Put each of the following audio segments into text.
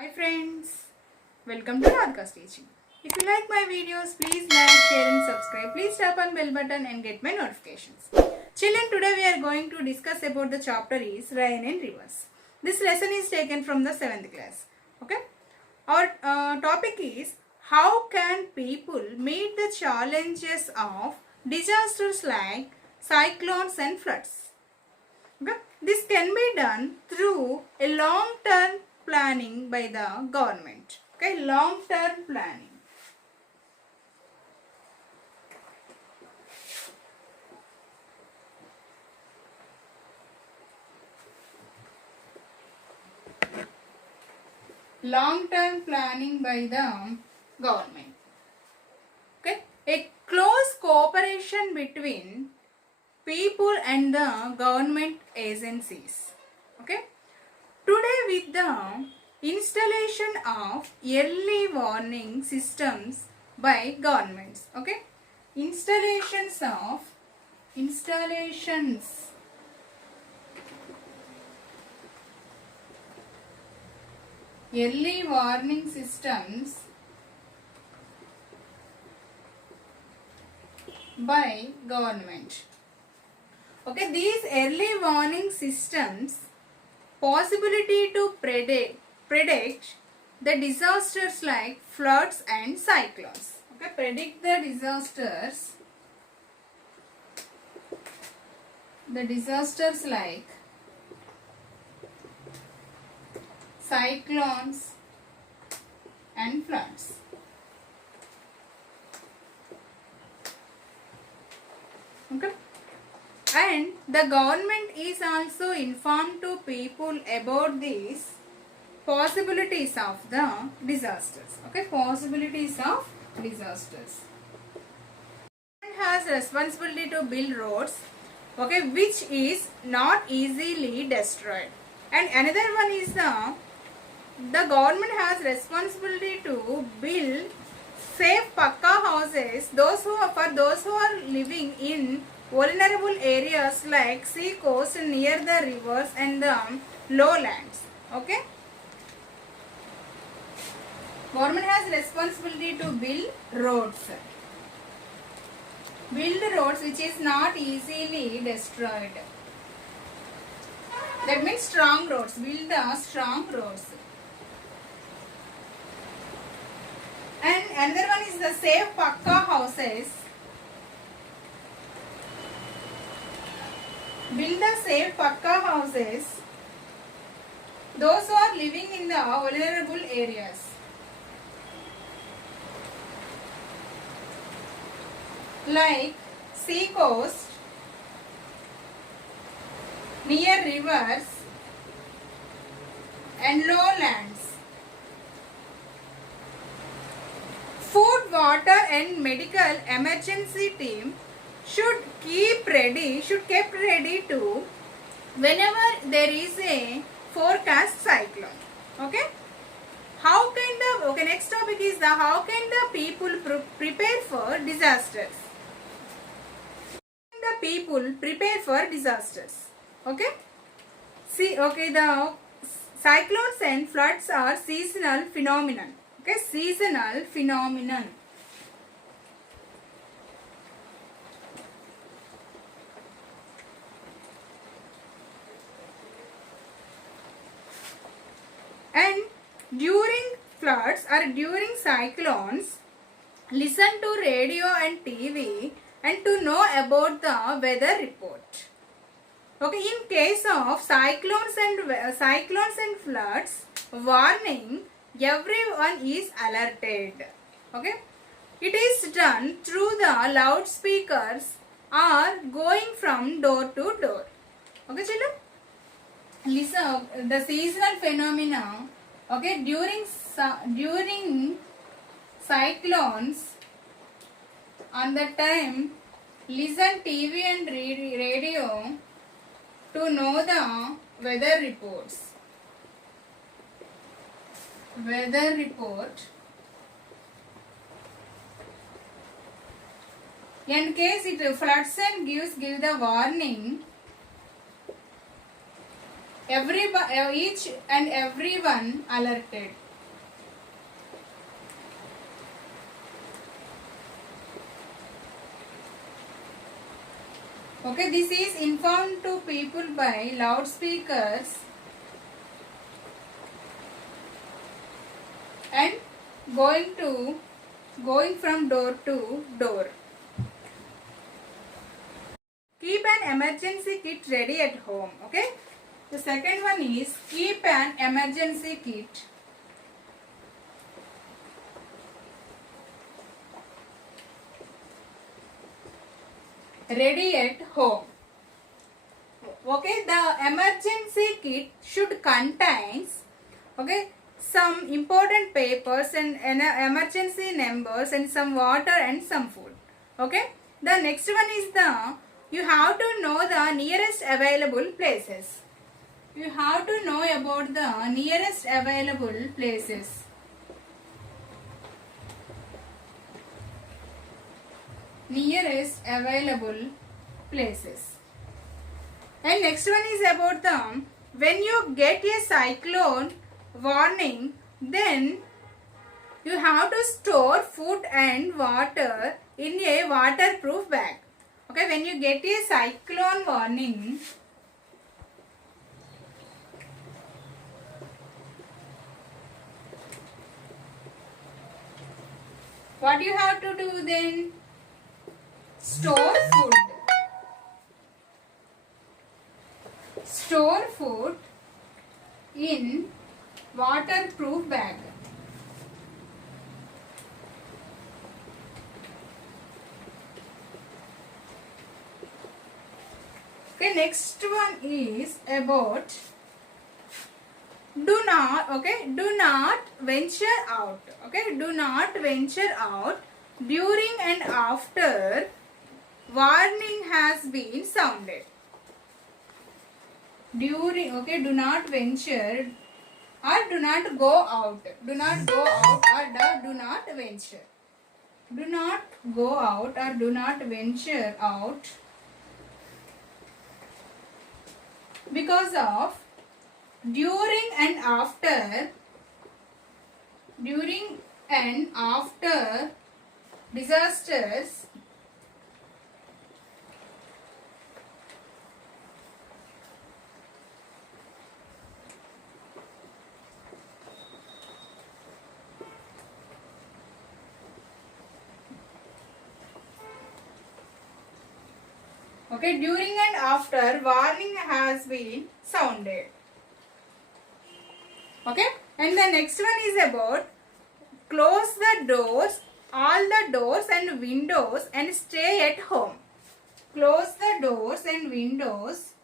Hi friends, welcome to Radhika's teaching. If you like my videos, please like, share and subscribe. Please tap on bell button and get my notifications. Children, today we are going to discuss about the chapter is Rain and Rivers. This lesson is taken from the 7th class. Okay. Our topic is how can people meet the challenges of disasters like cyclones and floods. Okay. This can be done through a long-term planning by the government. Okay, long-term planning. Long-term planning by the government. Okay, a close cooperation between people and the government agencies. Okay. Today with the installation of early warning systems by governments. Okay. Installations early warning systems by government. Okay, these early warning systems possibility to predict the disasters like floods and cyclones. Okay, predict the disasters like cyclones and floods. Okay. And the government is also informed to people about these possibilities of the disasters. Okay, possibilities of disasters. Government has responsibility to build roads, okay, which is not easily destroyed. And another one is the government has responsibility to build safe pakka houses for those who are living in vulnerable areas like sea coast near the rivers and the lowlands. Okay. Government has responsibility to build roads. Build roads which is not easily destroyed. That means strong roads. Build the strong roads. And another one is the safe pakka houses. Build the safe pakka houses. Those who are living in the vulnerable areas. Like sea coast, near rivers and lowlands. Food, water and medical emergency team should keep ready to whenever there is a forecast cyclone. Okay. Next topic is how can the people prepare for disasters? The people prepare for disasters. Okay. The cyclones and floods are seasonal phenomenon. Okay, seasonal phenomenon. And during floods or during cyclones, listen to radio and TV and to know about the weather report. Okay, in case of cyclones and floods, warning, everyone is alerted. Okay, it is done through the loudspeakers or going from door to door. Okay, children. Listen, the seasonal phenomena. Okay, during cyclones, on the time, listen TV and radio to know the weather reports. Weather report. In case it floods and give the warning, each and everyone alerted. Okay, this is informed to people by loudspeakers and going from door to door. Keep an emergency kit ready at home. Okay. The second one is keep an emergency kit ready at home. Okay, the emergency kit should contains, okay, some important papers and emergency numbers and some water and some food. Okay, the next one is you have to know the nearest available places. You have to know about the nearest available places. Nearest available places. And next one is about when you get a cyclone warning, then you have to store food and water in a waterproof bag. Okay, when you get a cyclone warning, what you have to do then? Store food. Store food in waterproof bag. Okay, next one is about do not venture out. Okay, do not venture out during and after warning has been sounded. During, okay, do not venture or do not go out. Do not go out or do not venture. Do not go out or do not venture out because of during and after disasters okay, during and after warning has been sounded. Okay, and the next one is about close the doors, all the doors and windows and stay at home. Close the doors and windows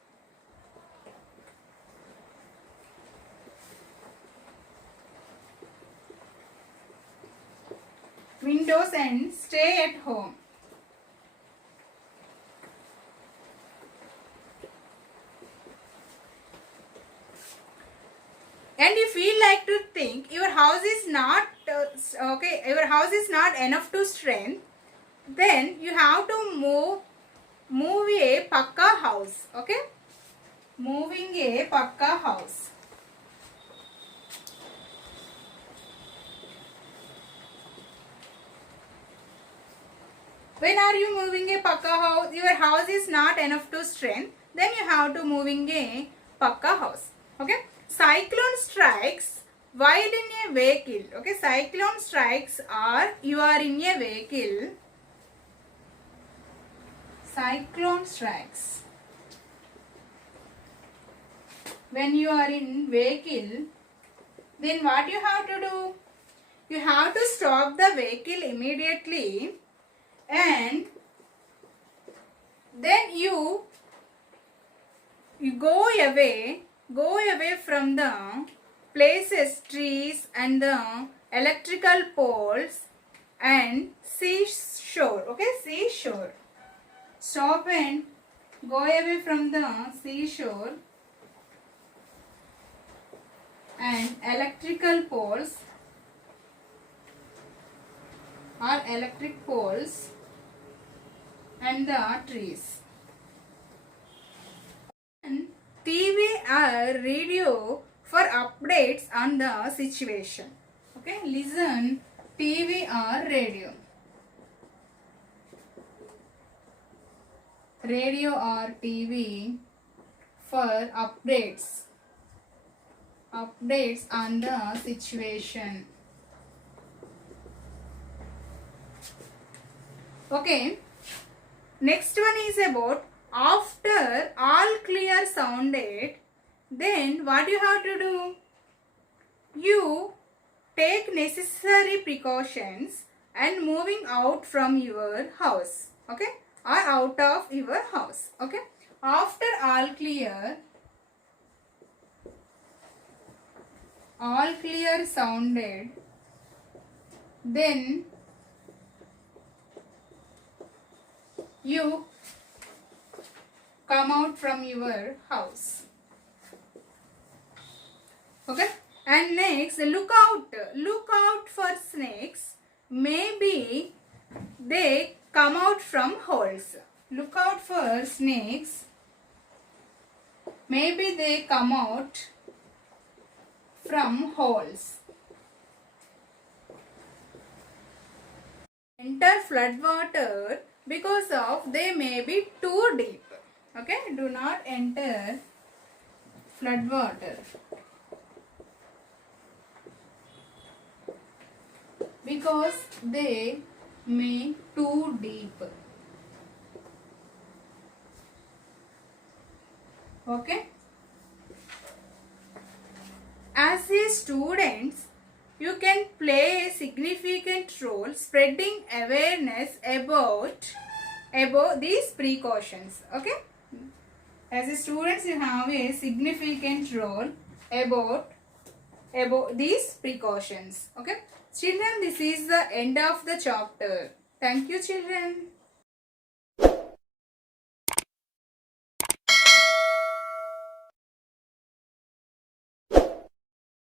and stay at home. And you feel like to think your house is not your house is not enough to strength, then you have to move a pakka house. Okay, moving a pakka house. When are you moving a pakka house? Your house is not enough to strength, then you have to moving a pakka house. Okay, cyclone strikes while in a vehicle. Okay, cyclone strikes or you are in a vehicle. Cyclone strikes when you are in vehicle, then what you have to do? You have to stop the vehicle immediately and then you go away from the places, trees and the electrical poles and seashore. Okay, seashore. Stop and go away from the seashore and electrical poles or electric poles and the trees. And TV or radio for updates on the situation. Okay, listen TV or radio. radio or TV for updates on the situation. Okay, next one is about after all clear sounded, then what you have to do? You take necessary precautions and moving out from your house, okay, or out of your house, okay. After all clear sounded, then you come out from your house, okay. And next, look out for snakes, maybe they come out from holes. Look out for snakes, maybe they come out from holes. Enter flood water because of they may be too deep, okay. Do not enter flood water because they may too deep, okay. As a student, you can play a significant role spreading awareness about these precautions, okay. As a student, you have a significant role about these precautions, okay. Children, this is the end of the chapter. Thank you, children.